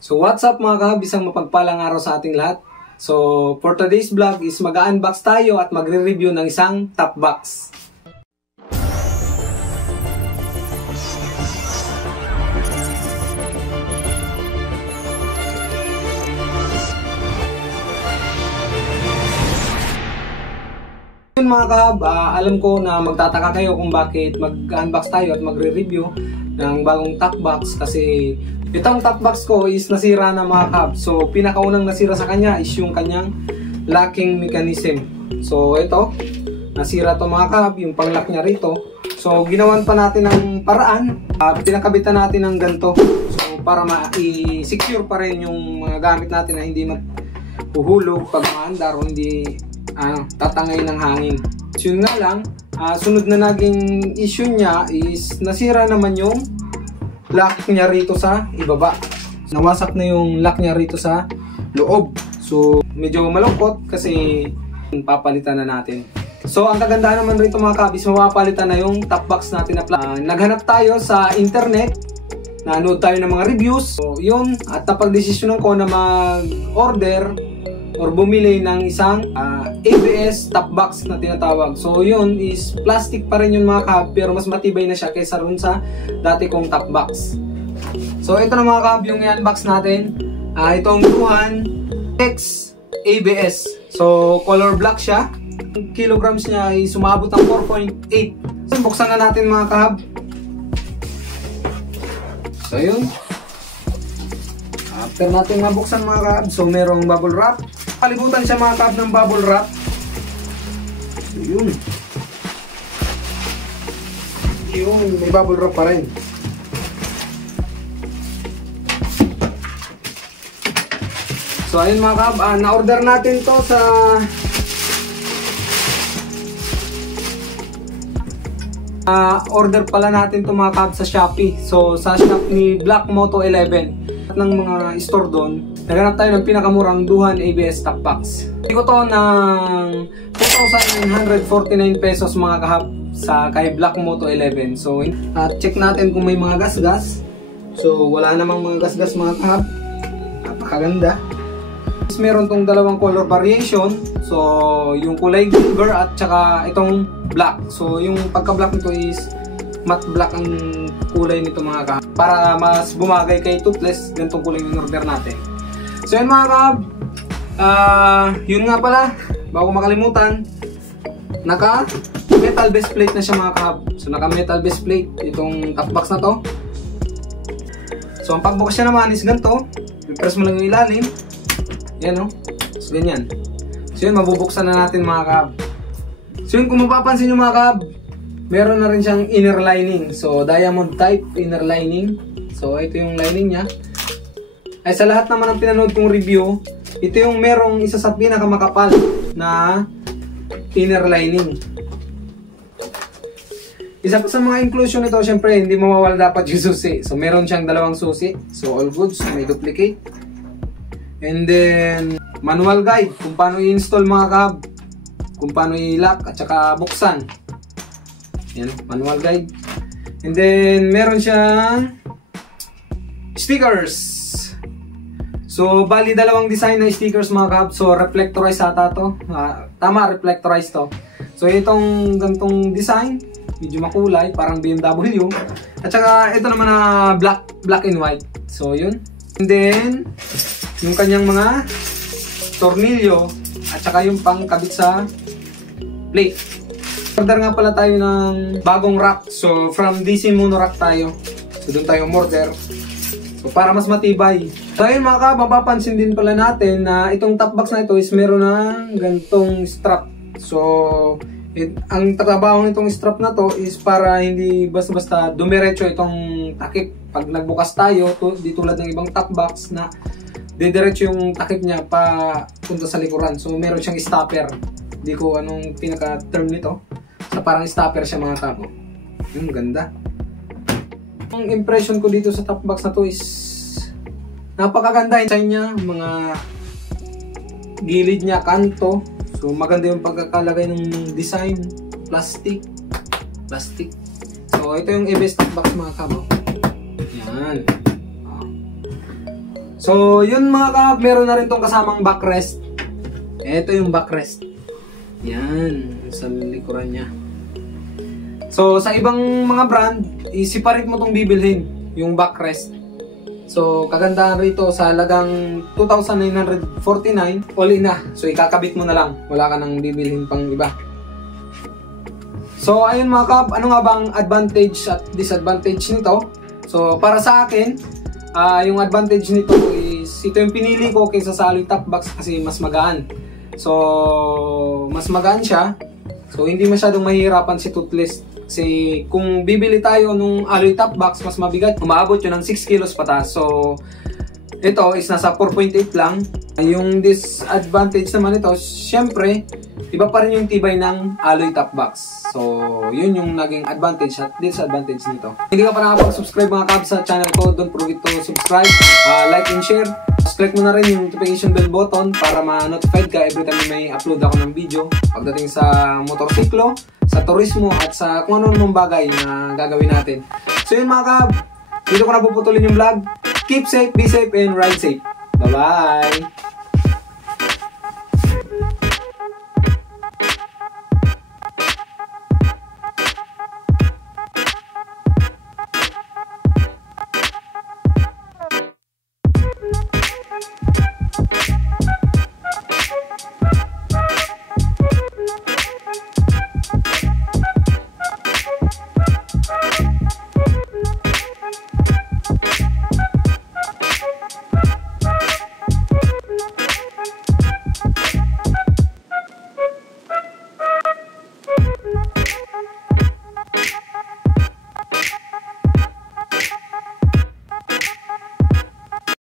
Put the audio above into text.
So what's up mga kahab, isang mapagpalang araw sa ating lahat. So for today's vlog is mag-unbox tayo at magre-review ng isang top box. Yun mga kahab, alam ko na magtataka kayo kung bakit mag-unbox tayo at magre-review ng bagong top box kasi itong top box ko is nasira na mga kahab. So pinakaunang nasira sa kanya is yung kanyang locking mechanism. So ito, nasira to mga kahab, yung pang-lock niya rito. So ginawan pa natin ng paraan, pinakabitan natin ng ganito. So para ma-secure pa rin yung mga gamit natin na hindi maghuhulog pag maandar o hindi tatangay ng hangin. So yun nga lang, sunod na naging issue niya is nasira naman yung lock niya rito sa ibaba. Nawasak na yung lock niya rito sa loob. So medyo malungkot kasi papalitan na natin. So ang kagandahan naman rito mga kabis, mapapalitan na yung top box natin na naghanap tayo sa internet, nanood tayo ng mga reviews. So yun, at napag-desisyonan ko na mag-order or bumili ng isang ABS top box na tinatawag. So yun is plastic pa rin yung mga kahab, pero mas matibay na siya kaysa rin sa dati kong top box. So ito na mga kahab yung i-unbox natin. Itong Duhan X ABS. So color black siya. Kilograms niya ay sumabot ng 4.8. So buksan na natin mga kahab. So yun, after natin mabuksan mga kahab, so merong bubble wrap. Palibutan siya mga kahab ng bubble wrap. So yun, may bubble wrap pa rin. So ayun mga kahab, na-order natin to sa order pala natin to mga kahab sa Shopee. So sa shop ni Black Moto 11 ng mga store doon, naghanap tayo ng pinakamurang Duhan ABS top box. Hindi ko to ng 2,949 pesos mga kahab sa kay Black Moto 11. So check natin kung may mga gasgas. So wala namang mga gasgas mga kahab. Napakaganda. Meron tong dalawang color variation. So yung kulay silver at saka itong black. So yung pagka black nito is matte black ang kulay nito mga kahab. Para mas bumagay kay toothless, ganitong kulay yung order natin. So yun mga kahab, yun nga pala, bago makalimutan, naka metal base plate na siya mga kahab. So naka metal base plate itong top box na to. So ang pagbukas niya naman is ganito. I-press mo lang yung ilalim. Yan o. So ganyan. So yun, mabubuksan na natin mga kahab. So yun, kung mapapansin nyo mga kahab, meron na rin siyang inner lining. So diamond type inner lining. So ito yung lining niya. Ay sa lahat naman ng pinanood kong review, ito yung merong isa sa pinakamakapal na inner lining. Isa pa sa mga inclusion nito, syempre hindi mawawala dapat yung susi. So meron siyang dalawang susi. So all good, so may duplicate. And then manual guide kung paano i-install mga kahab, kung paano i-lock at saka buksan. Yan, manual guide. And then meron siyang stickers. So bali dalawang design na stickers mga kahab. So reflectorized ata to. Tama, reflectorized to. So itong gantong design, medyo makulay, parang BMW. At saka ito naman na black and white. So yun. And then yung kanyang mga tornilyo at saka yung pangkabit sa plate. Order nga pala tayo ng bagong rack. So from DC Mono Rack tayo. So doon tayo order. So para mas matibay. So ayun mga kahab, mapapansin din pala natin na itong top box na ito is meron ng gantong strap. So ang trabaho nitong strap na to is para hindi basta-basta dumiretso itong takip. Pag nagbukas tayo, di tulad ng ibang top box na didiretso yung takip niya pa punta sa likuran. So meron siyang stopper. Hindi ko anong pinaka-term nito. So parang stopper siya mga kabo. Yung ganda. Ang impression ko dito sa top box na to is napakaganda yung design niya. Mga gilid niya, kanto. So maganda yung pagkakalagay ng design. Plastic. So ito yung ABS top box mga kabo. Yan. So, yun mga kab, meron na rin tong kasamang backrest. Ito yung backrest. Yan, sa likuran niya. So, sa ibang mga brand, isiparit mo tong bibilhin, yung backrest. So, kagandahan rito sa halagang 2,949, all in na. So, ikakabit mo na lang. Wala ka nang bibilhin pang iba. So, ayun mga kab, ano nga bang advantage at disadvantage nito? So, para sa akin, yung advantage nito is, ito yung pinili ko kaysa sa alloy top box kasi mas magaan. So, mas magaan siya. So, hindi masyadong mahihirapan si Toothless. Kasi kung bibili tayo nung alloy top box, mas mabigat. Umaabot yun ng 6 kilos pataas. So, ito is nasa 4.8 lang. Yung disadvantage naman ito, syempre, iba pa rin yung tibay ng alloy top box. So, yun yung naging advantage at disadvantage nito. Hindi ka pa nakapag-subscribe mga kabs sa channel ko, don't forget to subscribe, like and share. Click mo na rin yung notification bell button para ma-notified ka every time may upload ako ng video pagdating sa motorsiklo, sa turismo at sa kung ano namang bagay na gagawin natin. So yun mga kab, dito ko na puputulin yung vlog. Keep safe, be safe, and ride safe. Bye-bye!